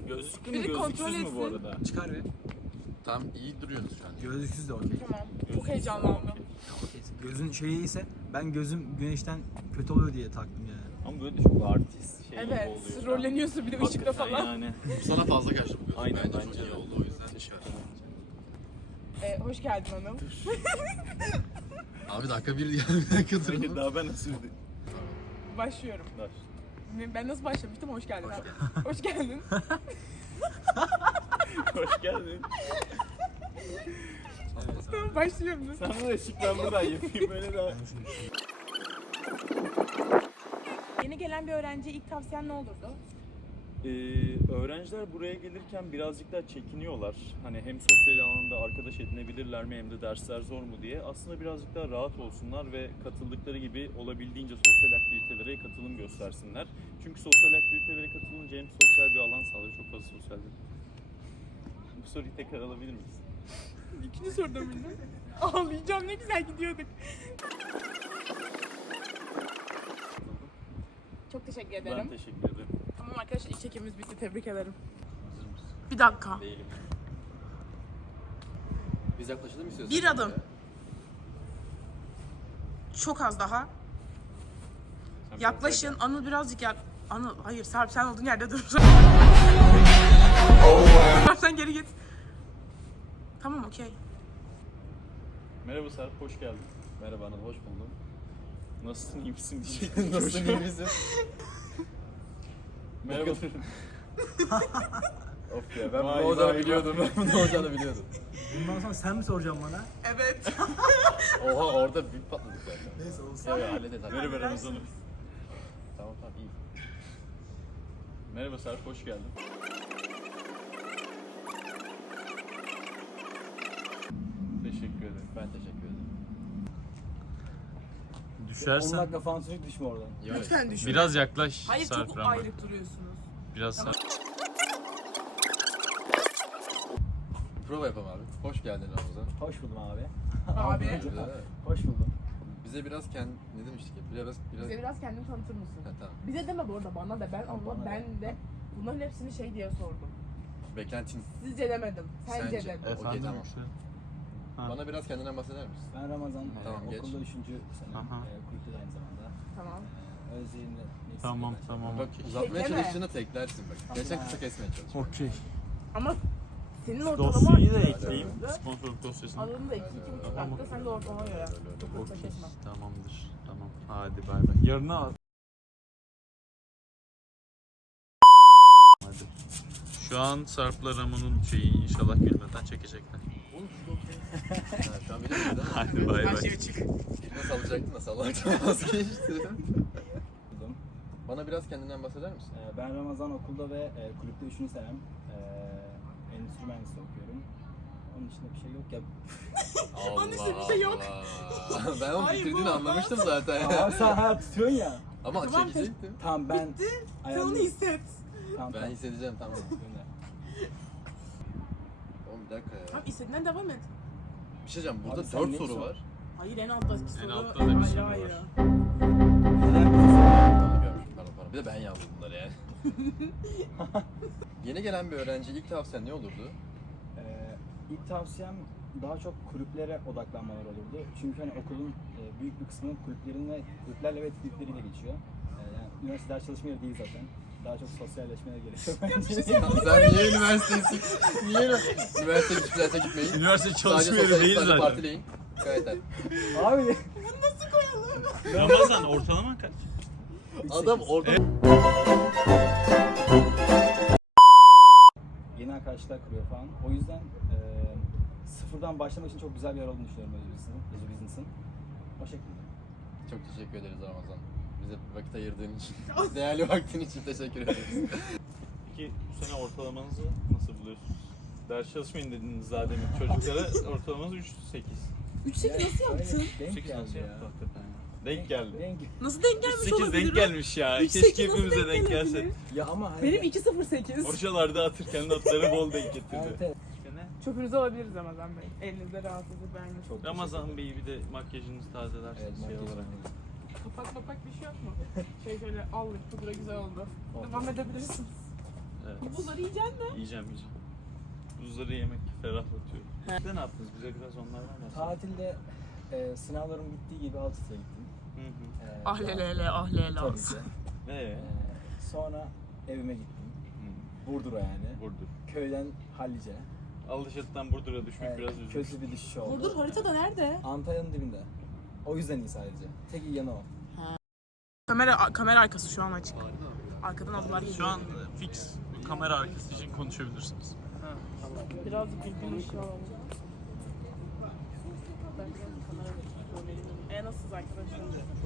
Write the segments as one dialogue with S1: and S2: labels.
S1: Gözlüklü mü
S2: Biri kontrol
S1: gözlüksüz mü bu
S2: etsin.
S1: arada?
S3: Çıkar bir.
S4: Tam iyi duruyorsunuz şu an.
S3: Gözlüksüz de okey.
S2: Tamam. Çok heyecanlandım.
S3: Gözün şeyi ise ben gözüm güneşten kötü oluyor diye taktım yani.
S1: Ama böyle de çok artist şey
S2: Evet.
S1: oluyor.
S2: Rolleniyorsun bir de ışıkla
S1: Hakikaten
S2: falan.
S1: yani.
S4: Sana fazla kaçtı bu gözlük.
S1: Aynen,
S4: Bence
S1: bence
S4: çok iyi
S1: de.
S4: oldu o yüzden. Teşekkür ederim.
S2: Hoş geldin hanım.
S4: Abi dakika bir ya bir dakika
S1: Peki
S4: durun.
S1: daha ben nasıl bir...
S2: Başlıyorum.
S1: Ver.
S2: Ben nasıl başlamıştım? Hoş geldin. Hoş geldin.
S1: Hoş geldin.
S2: Tamam başlıyorum.
S1: Sen bana ışık ben buradan yapayım böyle daha.
S2: Yeni gelen bir öğrenciye ilk tavsiyen ne olurdu?
S1: Öğrenciler buraya gelirken birazcık daha çekiniyorlar. Hani hem sosyal alanda arkadaş edinebilirler mi hem de dersler zor mu diye. Aslında birazcık daha rahat olsunlar ve katıldıkları gibi olabildiğince sosyal aktivitelere katılım göstersinler. Çünkü sosyal aktivitelere katılınca hem sosyal bir alan sağlıyor. Çok fazla sosyal bir. Bu soruyu tekrar alabilir miyiz?
S2: İkinci soruda bildim. Ağlayacağım, ne güzel gidiyorduk. Çok teşekkür ederim.
S1: Ben teşekkür ederim.
S2: Tamam arkadaşlar, ilk çekimimiz bitti. Tebrik ederim.
S1: Hazır mısın?
S2: Bir dakika.
S1: Değilim.
S4: Biz yaklaşalım mı istiyorsun?
S2: Bir adım. Çok az daha.
S1: Sen
S2: Yaklaşın. Anıl birazcık Anıl, hayır Sarp sen olduğun yerde dur. Sarp sen geri git. Tamam okey.
S1: Merhaba Sarp, hoş geldin.
S4: Merhaba Anıl, hoş buldum.
S1: Nasılsın, iyi misin diyecektim.
S4: Nasılsın, iyi misin?
S1: Merhaba.
S4: Of ya ben
S1: Vay,
S4: bunu olacağını
S1: vay,
S4: biliyordum. Ben bunu olacağını biliyordum.
S3: Bundan sonra sen mi soracaksın bana?
S2: Evet.
S4: Oha orada bir patladık zaten.
S3: Neyse olsun.
S4: Ya hallederiz.
S1: Merhaba Ramazan'ım.
S4: Tamam tamam iyi.
S1: Merhaba Sarp, hoş geldin. Teşekkür ederim.
S4: Ben teşekkür ederim.
S3: 10
S5: Düşersen
S3: dakika falan sürekli düşme oradan.
S4: Ya,
S2: Lütfen düşün.
S5: biraz yaklaş
S2: Hayır
S5: Sarp
S2: çok
S5: Rahman.
S2: ayrı duruyorsunuz.
S5: Biraz Sarp.
S4: Prova yapalım abi. Hoş geldin Ramazan.
S3: Hoş buldum abi.
S2: Abi.
S4: Güzel.
S3: Hoş buldum.
S4: Bize biraz ne demiştik ya?
S2: Bize biraz kendini tanıtır mısın?
S4: Ha, tamam.
S2: Bize deme bu arada, bana da ben ama
S3: Bana da.
S2: ben de bunların hepsini şey diye sordum.
S4: Beklentin.
S2: Sizce demedim. Sence
S4: Sence.
S2: dedim.
S4: Okey,
S5: Efendim
S4: tamam.
S5: işte. Ha.
S4: Bana biraz kendinden bahseder misin?
S3: Ben Ramazan.
S4: Tamam, geç.
S3: Okulda 3. sene.
S5: Aha.
S3: Kulüpte de aynı zamanda.
S2: Tamam.
S3: Özyeğimde.
S5: Tamam tamam.
S4: Bak uzatmaya
S2: Tekleme.
S4: çalıştığını teklersin bak. Geçen kısa kesmeye çalış.
S5: Okey.
S2: Ama senin ortalama
S5: Dosyayı da ekleyeyim. Sponsorluk dosyasını.
S2: alanında 2,5 dakika, sen de ortalama göre. Çok hızlı
S5: Okey.
S2: kesme.
S5: Tamamdır. Tamam. Hadi bay bay. Yarına al. Hadi. Şu an Sarp'la Ramon'un şeyi inşallah gülmeden çekecekler.
S4: Ha, şu an biliyorsun değil mi?
S5: Hadi bay
S2: Her
S5: bay.
S2: şey çık.
S4: Nasıl alacaktın, nasıl Allah'tan vazgeçtim. Bana biraz kendinden bahseder misin?
S3: Ben Ramazan okulda ve kulüpte 3. senem. Endüstri mühendisliği okuyorum. Onun dışında bir şey yok ya.
S2: Onun dışında bir şey yok.
S4: Allah. Ben onu
S2: Hayır,
S4: bitirdiğini
S2: bu
S4: anlamıştım zaten.
S3: Ama sen hayat tutuyorsun ya.
S4: Ama
S2: Tamam,
S4: çekecektim.
S3: Tamam ben...
S2: Sen onu hisset.
S3: Tamam,
S4: Ben
S3: tamam.
S4: hissedeceğim tamam.
S3: Gönder.
S4: Oğlum bir dakika ya.
S2: Tamam, istediğinden devam et.
S4: Bir şey diyeceğim, burada
S3: Abi sen
S4: 4
S3: neyi
S4: soru
S3: sor?
S4: var.
S2: Hayır, en alttaki soru.
S5: altta da bir soru var.
S2: ayrı.
S3: Neden bizi soruyorsun?
S4: Tamam, görmüşüm ben o para. Bir de ben yazdım bunları yani. Yeni gelen bir öğrenci ilk tavsiyen ne olurdu?
S3: İlk tavsiyem daha çok kulüplere odaklanmalar olurdu. Çünkü hani okulun büyük bir kısmı kulüplerle ve etkinlikleriyle geçiyor. Yani üniversite ders çalışma yeri değil zaten. Daha çok sosyalleşmeye gerekiyor bence.
S4: Sen niye üniversitesin? Niye üniversite hiçbir derse gitmeyin?
S5: Üniversite
S4: Sadece
S5: çalışma yeri değil
S4: sadece
S5: zaten.
S4: partileyin. Gayet iyi.
S3: Abi
S5: Ramazan ortalama kaç?
S4: Adam orada...
S3: yeni arkadaşlar kuruyor falan. O yüzden sıfırdan başlamak için çok güzel bir yer olduğunu düşünüyorum Özü Business'ın. O şekilde.
S4: Çok teşekkür ederiz Ramazan. Bize vakit ayırdığın için. Değerli vaktin için teşekkür ederiz.
S1: Peki bu sene ortalamanızı nasıl buluyorsunuz? Ders çalışmayın dediniz zaten çocuklara. Ortalamanız 3.8.
S2: 3'e nasıl yaptın?
S3: Denk
S1: 8 nasıl
S3: geldi
S1: yaptı
S3: ya.
S1: hakikaten ya? Denk geldi.
S2: Nasıl denk gelmiş
S1: 8
S2: olabilir?
S1: denk gelmiş ya.
S2: 3.8
S1: Keşke
S2: nasıl
S1: hepimize
S2: denk
S1: denk gelse.
S2: gelebilir?
S3: Ya ama hani...
S2: Benim 2,08.
S1: Hocalar dağıtırken notları bol denk getirdi.
S3: Evet, evet.
S2: Çöpünüzü alabiliriz Ramazan Bey. Elinizde rahatsızlık vermeyin.
S3: Çok
S1: Ramazan Bey bir de makyajınızı tazelersiniz
S3: Evet,
S1: şey
S3: makyaj
S1: olarak.
S2: Kapak bir şey yok mu? Şöyle allık pudra güzel oldu.
S3: Oldu.
S2: Devam edebilirsiniz.
S1: Evet.
S2: Buzları yiyeceksin mi?
S1: Yiyeceğim. Buzları yemek ferahlatıyor. Siz ne yaptınız? Bize biraz onlardan bahsedin.
S3: Tatilde sınavlarım bittiği gibi Altıt'a gittim.
S1: Hı hı.
S2: Ah lelele ah lele
S3: Tabii
S2: az.
S3: ki. Sonra evime gittim. Burdur'a yani.
S1: Burdur.
S3: Köyden Hallice.
S1: Alışat'tan Burdur'a düşmek biraz üzücü.
S3: Kötü bir düşüş oldu.
S2: Burdur haritada nerede?
S3: Antalya'nın dibinde. O yüzden iyi sadece. Tek iyi yanı o.
S2: Kamera arkası şu an açık. Arkadan ablalar geliyor.
S5: Şu an fix kamera arkası için konuşabilirsiniz.
S2: Birazcık bildiğin şey alalım. Nasılsınız arkadaşlar?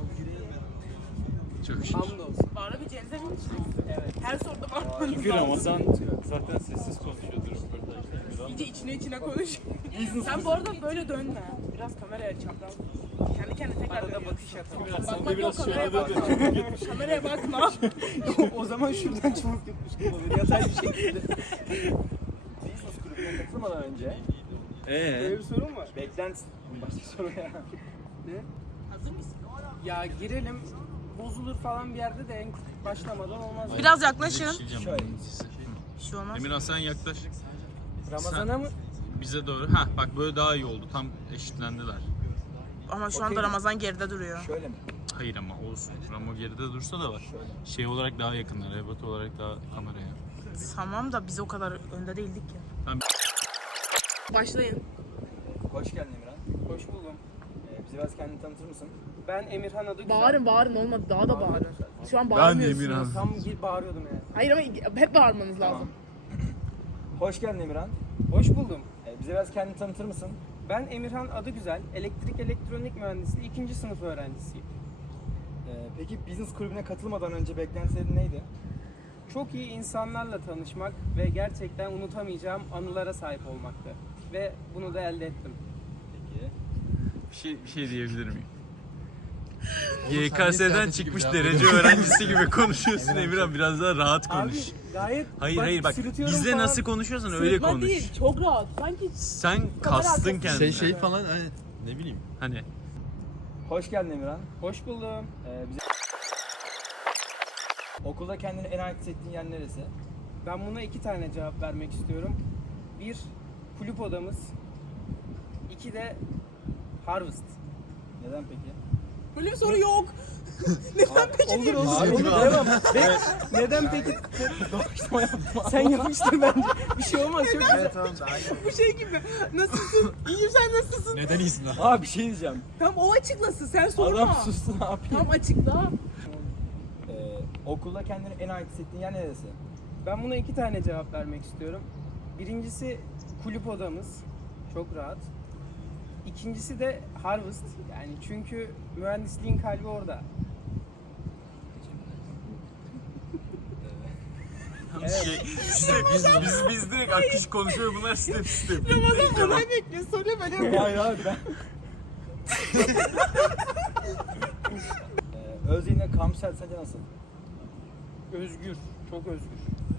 S5: Çok şükür.
S2: Hamdolsun. Bağıra bir cenze mi Evet. Her soruda bağırmanız
S1: Çünkü
S2: lazım.
S1: Ramazan zaten sessiz konuşuyordur röportajda.
S2: İyice içine konuş. Sen bu arada böyle dönme. Biraz kameraya çapraz. Kendi kendine tekrar dönüyorsun.
S6: bakış atın.
S1: Biraz sen
S2: Bakmak
S1: de
S2: yok,
S1: biraz
S2: kameraya
S1: şöyle
S2: bakma. Kameraya bakma.
S6: O zaman şuradan çubuk yapmıştım olur. Yatay bir şekilde. Business kulübüne katılmadan önce böyle bir sorun var. Beklenti. Başka soru ya. Ne?
S2: Hazır mısın?
S6: Ya girelim bozulur falan bir yerde de en başlamadan olmaz.
S2: Biraz yaklaşın.
S3: Şöyle.
S2: Bir şey olmaz.
S5: Emirhan sen yaklaş.
S6: Ramazan'a mı?
S5: Bize doğru. Ha bak böyle daha iyi oldu. Tam eşitlendiler.
S2: Ama şu anda
S3: Okey.
S2: Ramazan geride duruyor.
S3: Şöyle mi?
S5: Hayır ama olsun. Ramo geride dursa da var.
S3: Şöyle.
S5: Şey olarak daha yakınlar. Ebat olarak daha kameraya.
S2: Tamam da biz o kadar önde değildik ya.
S5: Tamam.
S2: Başlayın.
S3: Hoş geldin Emirhan.
S6: Hoş buldum.
S3: Bize biraz kendini tanıtır mısın?
S6: Ben Emirhan adı güzel.
S2: Bağırın olmadı daha da bağırın. Şu an
S5: Ben
S2: bağırmıyorsunuz.
S5: Emirhan.
S6: Tam bağırıyordum yani.
S2: Hayır ama hep bağırmanız lazım.
S3: Tamam. Hoş geldin Emirhan.
S6: Hoş buldum.
S3: Bize biraz kendini tanıtır mısın?
S6: Ben Emirhan adı güzel. Elektrik elektronik mühendisliği 2. sınıf öğrencisiyim.
S3: Peki business kulübüne katılmadan önce beklentilerin neydi?
S6: Çok iyi insanlarla tanışmak ve gerçekten unutamayacağım anılara sahip olmaktı. Ve bunu da elde ettim.
S3: Peki.
S5: Bir şey diyebilir miyim?
S4: sen de
S5: YKS'den
S4: siyasetçi gibi
S5: çıkmış
S4: cevap
S5: derece
S4: veriyorsun.
S5: öğrencisi gibi konuşuyorsun Emirhan. Biraz daha rahat konuş.
S6: Abi gayet
S5: Hayır bak
S6: sırıtıyorum
S5: bizle
S6: falan.
S5: nasıl konuşuyorsan öyle
S2: Sırıtma
S5: konuş.
S2: değil, çok rahat. Sanki
S5: Sen
S2: Kamera
S5: kastın
S2: arkası.
S5: kendini.
S4: Şey falan hani ne bileyim.
S5: Hani
S3: Hoş geldin Emirhan.
S6: Hoş buldum.
S3: Bize... Okulda kendini en ait hissettiğin yer neresi?
S6: Ben buna 2 tane cevap vermek istiyorum. 1. Kulüp odamız. 2 de Harvest.
S3: Neden peki?
S2: böyle bir soru yok.
S6: Olur
S4: Abi,
S6: olur
S4: abi.
S6: devam. Neden peki? Sen yapmıştın bence. Bir şey olmaz çok güzel.
S2: Bu şey gibi. Nasılsın? İyiyim sen nasılsın?
S4: Neden iyisin lan?
S3: Aa bir şey diyeceğim.
S2: Tamam o açıklasın sen sorma.
S3: Adam sustu ne yapayım?
S2: Tamam açıkla.
S3: Okulda kendini en ait hissettiğin yer neresi?
S6: Ben buna 2 tane cevap vermek istiyorum. Birincisi kulüp odamız. Çok rahat. İkincisi de Harvest. Yani çünkü mühendisliğin kalbi orada.
S5: şey, biz direkt akış konuşuyor bunlar step.
S2: Ramazan olay bekliyor soruyor böyle yapıyor.
S3: Hayır abi ben. Özyeğin'de kampüsler sence nasıl?
S6: Özgür. Çok özgür.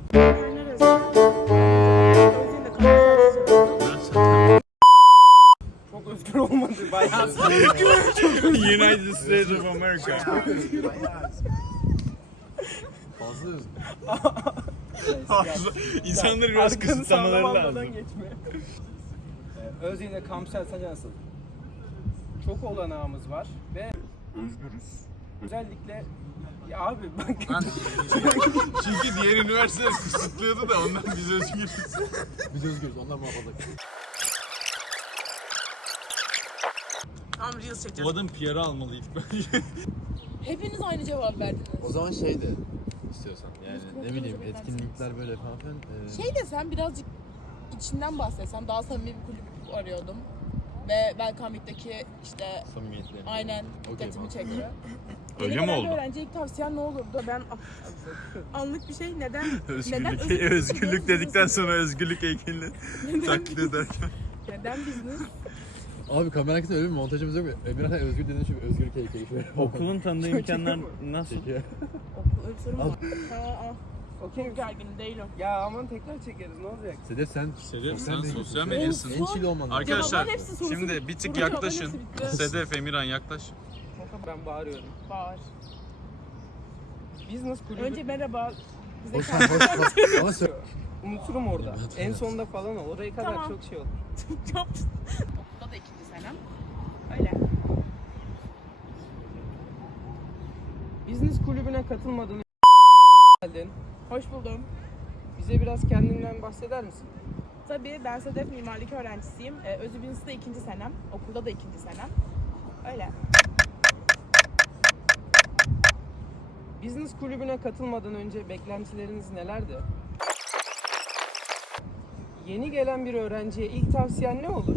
S6: Çok özgür olmadı bayağı.
S5: United States of America.
S4: Fazla özgür.
S5: İnsanları biraz
S6: Arkanı
S5: kısıtlamaları
S6: sağlam almadan
S5: lazım.
S6: geçme.
S3: Özyeğin'de kampüsler sence nasıl?
S6: Çok olanağımız var ve özgürüz. Özellikle ya abi bak
S5: Çünkü diğer üniversiteler kısıtlıyordu da ondan biz özgürüz.
S4: Biz özgürüz, onlar muhafazakar.
S2: Tamam Reels
S5: Bu
S2: çekeceğiz.
S5: adam PR'ı almalıydık bence.
S2: Hepiniz aynı cevap verdiniz.
S4: O zaman şey de istiyorsan yani
S2: Üstüne
S4: ne bileyim
S2: konuşabilir
S4: etkinlikler böyle falan filan.
S2: Şey de sen birazcık içinden bahsetsen daha samimi bir kulüp arıyordum. Ve Belkamik'teki işte
S4: Samimiyetli.
S2: aynen
S4: Okey,
S2: dikkatimi
S4: mantıklı.
S2: çekti.
S5: Öyle
S2: Yeni
S5: mi
S2: gelen
S5: oldu?
S2: bir öğrenciye ilk tavsiyen ne olurdu? Ben anlık bir şey neden?
S5: Özgürlük dedikten sonra özgürlük heykelini taklit ederken.
S2: Neden business?
S4: Abi kamera arkasında öyle bir montajımız yok mu? Emirhan özgür dediğin şu özgür heykeli şöyle.
S1: Okulun tanıdığı imkanlar nasıl?
S4: Çekiyor.
S2: Okul öyle bir soru mu
S4: Al.
S2: var? Ha,
S6: okey
S2: çok gerginim değilim.
S6: ya aman tekrar çekeriz ne olacak?
S4: Sedef sen
S5: Sedef sen
S4: medyasın.
S5: sosyal medyasın.
S4: En chill olman lazım.
S5: Arkadaşlar
S2: Cevapların hepsi sorusu
S5: şimdi
S2: bitti.
S5: bir tık
S2: Bunun cevapların
S5: yaklaşın.
S2: hepsi bitti.
S5: Sedef, Emirhan yaklaş.
S6: Ben bağırıyorum.
S2: Bağır.
S6: Business kulübü.
S2: Önce merhaba. Bize
S4: Boş
S2: kendi-
S4: ver boş ver. Ama söyle.
S6: Unuturum orada.
S4: Evet,
S6: En
S4: evet.
S6: sonunda falan ol. Oraya kadar
S2: Tamam.
S6: çok şey olur.
S2: Okulda da 2. senem. Öyle.
S6: Business kulübüne katılmadığını geldin.
S2: Hoş buldum.
S6: Bize biraz kendinden bahseder misin?
S2: Tabii ben Sedef mimarlık öğrencisiyim. Özü Bilinç'te 2. senem. Okulda da 2. senem. Öyle.
S6: Business kulübüne katılmadan önce beklentileriniz nelerdi? Yeni gelen bir öğrenciye ilk tavsiyen ne olur?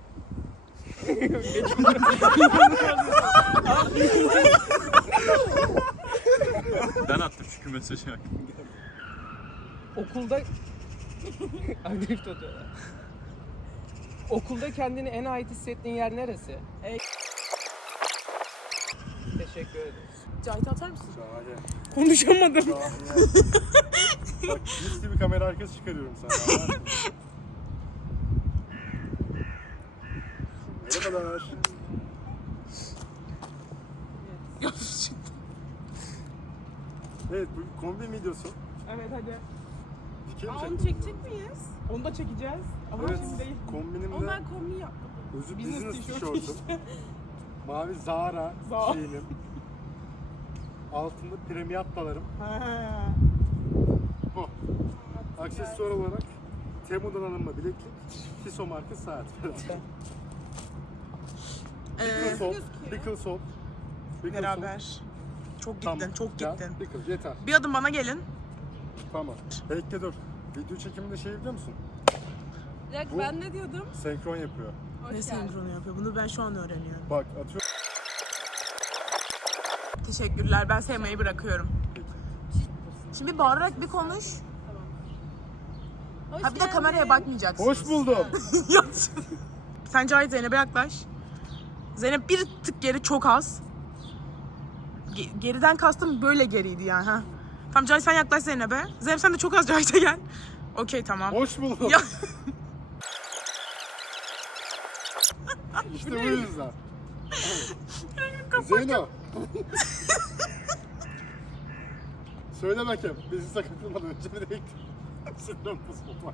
S5: Ben attım çünkü mesajı.
S6: Okulda... Ay, drift atıyorlar. Okulda kendini en ait hissettiğin yer neresi? Teşekkür ederiz.
S2: Cahit atar mısın?
S7: Şahane.
S2: Konuşamadım.
S7: Şahane. Bak mis gibi kamera arkası çıkarıyorum sana. Merhabalar. Evet bu kombin videosu.
S2: Evet hadi.
S7: Fikir mi
S2: Onu
S7: çektin?
S2: çekecek miyiz? Onu da çekeceğiz. Ama
S7: Evet
S2: şimdi değil.
S7: kombinimde
S2: Onlar kombin yaptım.
S7: özü
S2: Business
S7: business
S2: tişört
S7: tişörtüm.
S2: işte.
S7: Mavi Zara
S2: Zara.
S7: jeanim. Altında premiyattalarım.
S2: Ha.
S7: Bu. Aksesuar olarak Temu'dan alınma bileklik. Fiso marka saat. Pickle soap. Pickle soap. Pickle soap.
S8: Beraber. Çok gittin,
S7: Tamam.
S8: çok
S7: Gel,
S8: gittin.
S7: Pickle yeter.
S8: Bir adım bana gelin.
S7: Tamam. Bekle dur. Video çekiminde şey biliyor musun?
S2: Bir dakika
S7: Bu-
S2: ben ne diyordum?
S7: Senkron yapıyor.
S2: Hoş
S8: Ne
S2: geldin.
S8: senkronu yapıyor? Bunu ben şu an öğreniyorum.
S7: Bak atıyor.
S8: Teşekkürler. Ben sevmeyi bırakıyorum. Şimdi bağırarak bir konuş.
S2: Hoş
S8: Ha bir de
S2: geldin.
S8: kameraya bakmayacaksın.
S7: Hoş buldum.
S8: Sen Cahit Zeynep'e yaklaş. Zeynep bir tık geri, çok az. Geriden kastım böyle geriydi yani. Ha. Tamam Cahit sen yaklaş Zeynep'e. Zeynep sen de çok az Cahit'e gel. Okey tamam.
S7: Hoş buldum.
S8: Ya.
S7: İşte bu yüzden. Zeyno. Söyle bakayım. Bizi sakatılmadan önce bir de sınırım bozulma.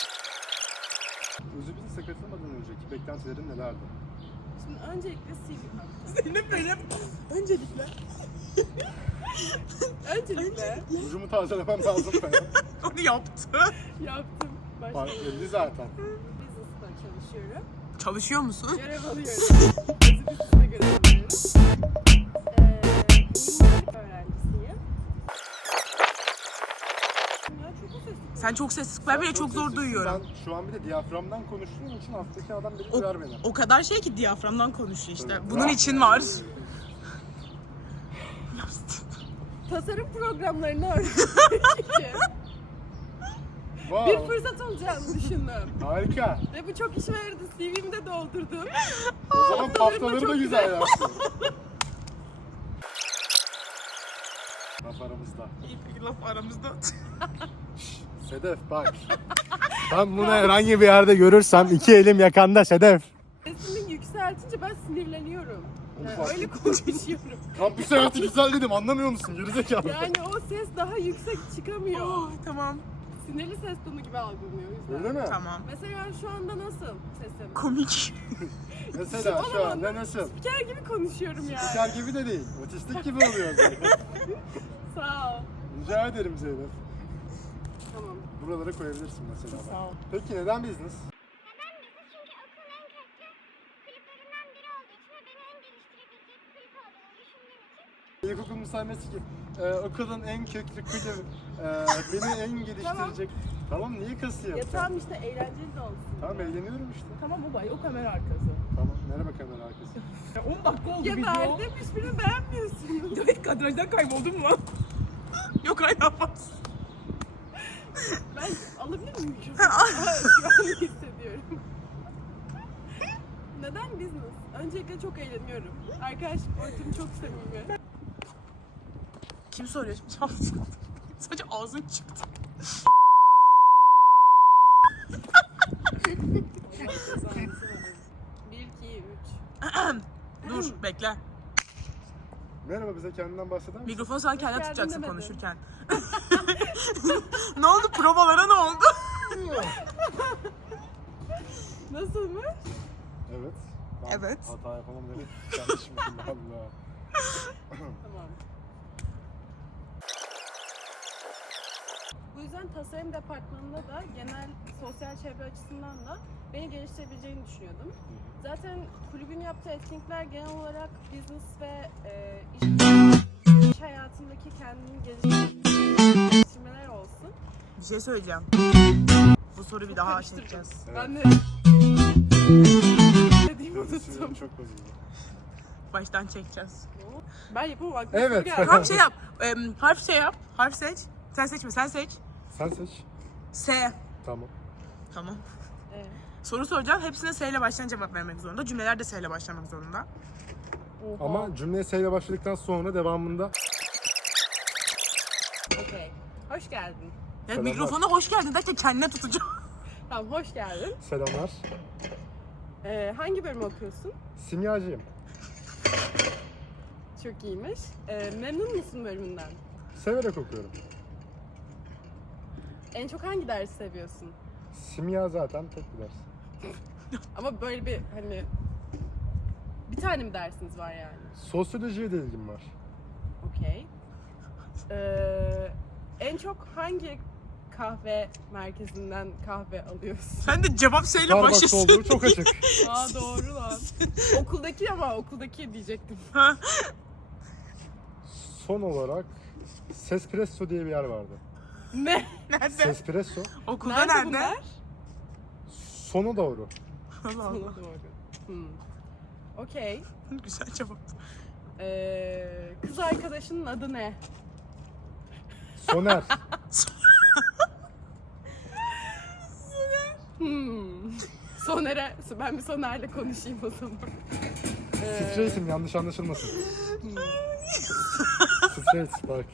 S7: Özü bizi sakatılmadan önceki beklentilerin nelerdi?
S2: Şimdi öncelikle CV.
S8: Zeynep benim. Öncelikle.
S2: Öncelikle
S7: Rujumu tazelemem lazım ben.
S8: Onu yaptı.
S2: yaptım.
S7: Bak
S2: Başka
S7: belli zaten.
S2: business'ta çalışıyorum.
S8: Çalışıyor musun?
S2: Görev alıyorum. Business'ta görev alıyorum. Mimarlık öğrencisiyim. Ya çok sesli.
S8: Sen çok sessiz. Ben bile çok zor
S7: sessizsin.
S8: duyuyorum.
S7: Ben şu an bir de diyaframdan konuştuğum için alttaki adam beni
S8: O,
S7: duyar beni.
S8: o kadar şey ki diyaframdan konuşuyor işte.
S7: Evet.
S8: Bunun için var.
S2: Tasarım programlarını öğrenmek için
S7: Wow.
S2: bir fırsat olacağını düşündüm.
S7: Harika.
S2: Ve bu çok işime yaradı. CV'mi de doldurdum.
S7: O zaman paftaları da güzel yapsın. Laf aramızda.
S8: İyi laf aramızda.
S7: Sedef bak. Ben bunu herhangi bir yerde görürsem iki elim yakanda Sedef.
S2: Sesimi yükseltince ben sinirleniyorum. Yani
S7: Of,
S2: öyle konuşuyorum.
S7: Kampüs hayatı güzel dedim anlamıyor musun gerizekalı?
S2: Yani o ses daha yüksek çıkamıyor.
S8: Oh, tamam.
S2: Sinirli ses tonu gibi algılanıyor o yüzden.
S7: Öyle mi?
S8: Tamam.
S2: Mesela şu anda nasıl sesim?
S8: Komik.
S7: Mesela şu anda nasıl?
S2: Spiker gibi konuşuyorum yani.
S7: Spiker gibi de değil. Otistik gibi oluyor zaten.
S2: Sağ ol.
S7: Rica ederim Zeynep.
S2: Tamam.
S7: Buralara koyabilirsin mesela. bak.
S2: Sağ ol.
S7: Peki neden business?
S9: Neden bizi? Çünkü okulun en köklü kulüplerinden biri olduğu için ve beni en geliştirebilecek kulüp olduğunu düşündüğüm için
S7: İlkokul müsaadesi ki okulun en köklü kulübü beni en geliştirecek. Tamam niye kasıyor?
S2: Ya tamam işte eğlenceli de olsun.
S7: Tamam eğleniyorum işte.
S2: Tamam o kamera arkası.
S7: Tamam merhaba kamera arkası.
S8: 10 dakika oldu
S2: Ya verdim hiçbirini beğenmiyorsun.
S8: Evet kadrajdan kayboldun mu? Yok hayır yapmaz.
S2: Ben alabilir miyim mikrofonu? Hayır şu an iyi hissediyorum. Neden business? Öncelikle çok eğleniyorum. Arkadaşlık ortamı çok samimi.
S8: Kim soruyor? Sadece ağzın çıktı.
S2: Bir, iki, üç.
S8: Dur bekle.
S7: Merhaba bize kendinden bahseder misin?
S8: Mikrofonu sana kendine
S2: geldin
S8: tutacaksın
S2: demedin.
S8: konuşurken. Ne oldu? Provalara ne oldu?
S2: Nasıl mı?
S7: Evet.
S8: Evet.
S7: Hata yapamam demek. Kardeşim Allah.
S2: Tamam. Bu yüzden tasarım departmanında da genel sosyal çevre açısından da beni geliştirebileceğini düşünüyordum. Zaten kulübün yaptığı etkinlikler genel olarak business ve iş hayatındaki kendini geliştirmeler olsun.
S8: Bir şey söyleyeceğim. Bu soru bir daha
S2: Karıştırdım.
S8: çekeceğiz.
S2: Ben de dediğimi unuttum.
S7: Çok bozuldu.
S8: Baştan çekeceğiz.
S2: Ben yapamam. aklıma
S7: Evet.
S2: soru geldi.
S8: Tamam şey yap. Harf şey yap. Harf seç. Sen seçme, sen seç.
S7: Sen seç.
S8: S.
S7: Tamam.
S8: Tamam.
S2: Evet.
S8: Soru soracağım. Hepsine S ile başlayan cevap vermek zorunda. Cümleler de S ile başlamak zorunda.
S2: Oha.
S7: Ama cümleye S ile başladıktan sonra devamında
S2: Okey. Hoş geldin.
S8: Ya
S7: Selamlar.
S8: mikrofona hoş geldin derken kendine tutacağım.
S2: Tamam, hoş geldin.
S7: selamlar.
S2: Hangi bölüm okuyorsun?
S7: Simyacıyım.
S2: Çok iyiymiş. Memnun musun bölümünden?
S7: Severek okuyorum.
S2: En çok hangi dersi seviyorsun?
S7: Simya zaten tek bir ders.
S2: Ama böyle bir hani bir tane mi dersiniz var yani?
S7: Sosyolojiye de ilgim var.
S2: Okey. En çok hangi kahve merkezinden kahve alıyorsun?
S8: Sen de cevap S ile
S7: Starbucks
S8: başlasın.
S7: olduğu çok açık.
S2: Aa doğru lan. Okuldaki ama okuldaki diyecektim.
S7: Son olarak Sespresso diye bir yer vardı.
S2: Ne?
S8: Nerede?
S7: Sespresso.
S8: Okulda
S2: Nerede
S8: nerede?
S2: bunlar?
S7: Sonu doğru.
S8: Allah Allah.
S2: Doğru. Okey.
S8: Güzel cevap.
S2: Kız arkadaşının adı ne?
S7: Soner.
S2: Soner'e, ben bir Soner'le konuşayım o zaman.
S7: Straight'im, yanlış anlaşılmasın. Straight bak.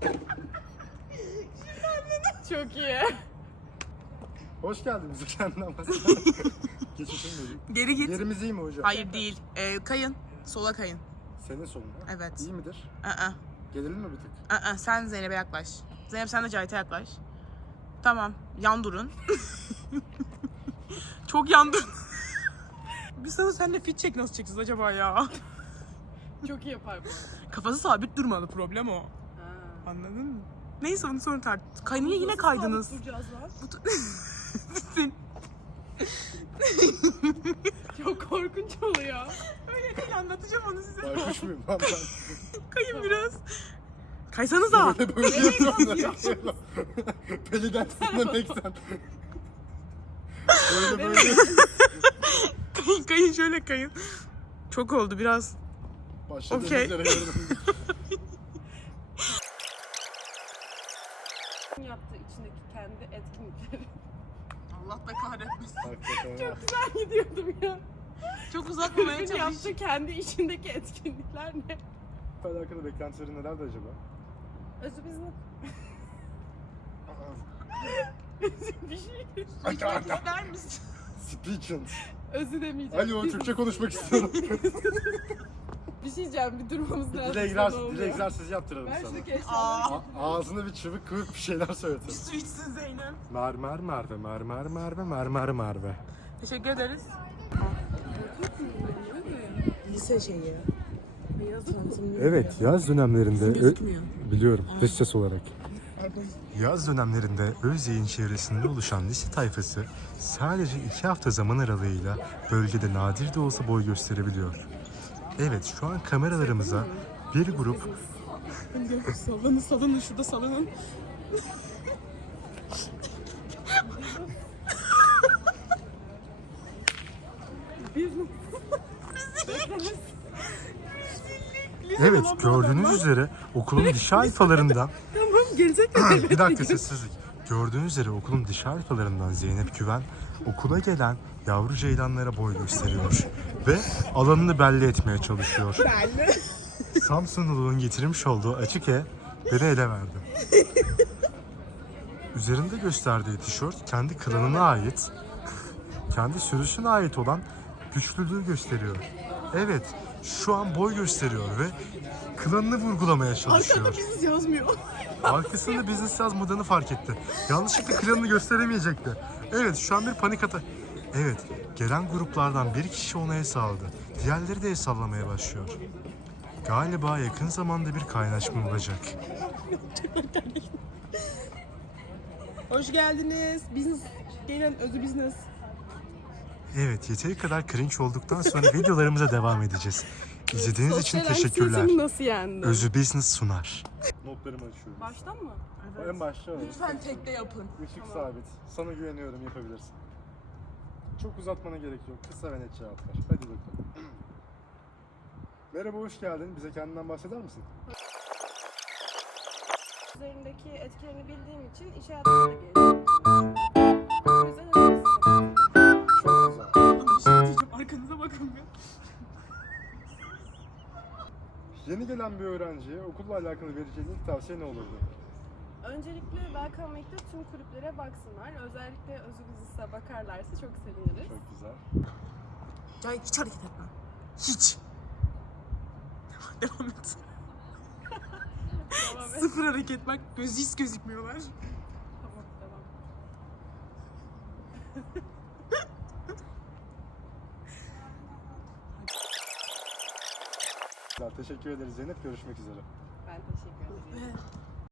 S2: Çok iyi.
S7: Hoş geldiniz kendinden bahsedelim. Geçişim dedim.
S8: Geri git.
S7: Yerimiz iyi mi hocam?
S8: Hayır değil. Kayın. sola kayın.
S7: Senin solunda.
S8: Evet.
S7: İyi midir?
S8: Aa,
S7: Gelelim mi bir tık?
S8: sen Zeynep'e yaklaş. Zeynep sen de Cahit'e yaklaş. Tamam. Yan durun. Çok yan durun. Biz sana seninle fit check nasıl çekeceğiz acaba ya?
S2: Çok iyi yapar bu.
S8: Kafası sabit durmalı, problem o.
S2: Ha.
S8: Anladın mı? Neyse bunu sonra tart. Niye yine kaydınız?
S2: Nasıl duracağız lan?
S8: Sen-
S2: Çok korkunç oluyor.
S8: Öyle değil, anlatacağım onu size.
S7: Baykuş muyum lan ben?
S8: Kayın biraz. Kaysanıza.
S7: Böyle yapıyorum. Peliden dinlemek sen. Böyle.
S8: Kayın şöyle kayın. Çok oldu biraz.
S7: Başladığımız
S8: Okey.
S7: yere gelelim.
S2: Yaptığı içindeki kendi etkinlikleri.
S8: Allah da kahretmesin.
S7: Hakikaten ya.
S2: Ben gidiyordum ya.
S8: Çok uzatmamaya
S2: Kulübün
S8: çalış.
S2: yaptığı kendi içindeki etkinlikler ne?
S7: Bu alakalı beklentilerin nelerdi acaba?
S2: Özü bizim bir şey.
S8: İster misin?
S7: Speechant.
S2: Özü demeyeceğim.
S7: Alo, Türkçe konuşmak istiyorum.
S2: Bir şey diyeceğim, bir durmamız lazım.
S7: Dil egzersizi yaptıralım
S2: Ben
S7: sana.
S2: şuradaki eşyaları...
S7: Ağzına bir çubuk kıvırt bir şeyler söyletin.
S8: Su içsin Zeynep.
S7: Mermer Merve, mermer Merve, mermer Merve.
S8: Teşekkür ederiz. Lise şeyi.
S7: Evet, yaz dönemlerinde
S8: Gözükmüyor.
S7: biliyorum dış ses olarak. Yaz dönemlerinde Özyeğin çevresinde oluşan lise tayfası sadece 2 hafta zaman aralığıyla bölgede nadir de olsa boy gösterebiliyor. Evet, şu an kameralarımıza bir grup
S8: Sallanın şurada sallanın.
S7: evet gördüğünüz üzere okulun dişi alfalarından bir dakika sessizlik. Gördüğünüz üzere okulun dişi alfalarından Zeynep Güven okula gelen yavru ceylanlara boy gösteriyor ve alanını belli etmeye çalışıyor. Samsunlu'nun getirmiş olduğu açık beni ele verdi. Üzerinde gösterdiği tişört kendi klanına ait, kendi sürüsüne ait olan güçlülüğü gösteriyor. Evet, şu an boy gösteriyor ve klanını vurgulamaya çalışıyor.
S8: Arkada biziz yazmıyor.
S7: Arkasında business yazmadığını fark etti. Yanlışlıkla klanını gösteremeyecekti. Evet, şu an bir panik atak. Evet, gelen gruplardan bir kişi ona el saldı. Diğerleri de el sallamaya başlıyor. Galiba yakın zamanda bir kaynaşma olacak.
S8: Hoş geldiniz. Business. Gelin özü business.
S7: Evet, yeteri kadar cringe olduktan sonra videolarımıza devam edeceğiz. İzlediğiniz için
S2: Sosyal
S7: teşekkürler.
S2: anksiyetemi nasıl yendin?
S7: Özü Business sunar.
S10: Notlarımı açıyorum.
S2: Baştan mı?
S10: En başta öyle.
S8: Lütfen tekte yapın.
S10: Işık sabit. Sana güveniyorum, yapabilirsin. Çok uzatmana gerek yok. Kısa ve net cevap ver. Hadi bakalım. Merhaba, hoş geldin. Bize kendinden bahseder misin?
S2: Üzerindeki etkilerini bildiğim için iş hayatına da geliştirdim. O yüzden önemlisi.
S10: Çok güzel.
S8: Bir şey diyeceğim. Arkanıza bakın bir.
S10: Yeni gelen bir öğrenciye okulla alakalı vereceğin ilk tavsiye ne olurdu?
S2: Öncelikle Welcome Week'te tüm kulüplere baksınlar. Özellikle Özü Business'a bakarlarsa çok seviniriz.
S10: Çok güzel.
S8: Cahit hiç hareket etme. Hiç. Devam et.
S2: Devam et.
S8: Sıfır hareket bak. Hiç gözükmüyorlar.
S2: Tamam, devam.
S10: Güzel, teşekkür ederiz Zeynep. Görüşmek üzere.
S2: Ben teşekkür ederim.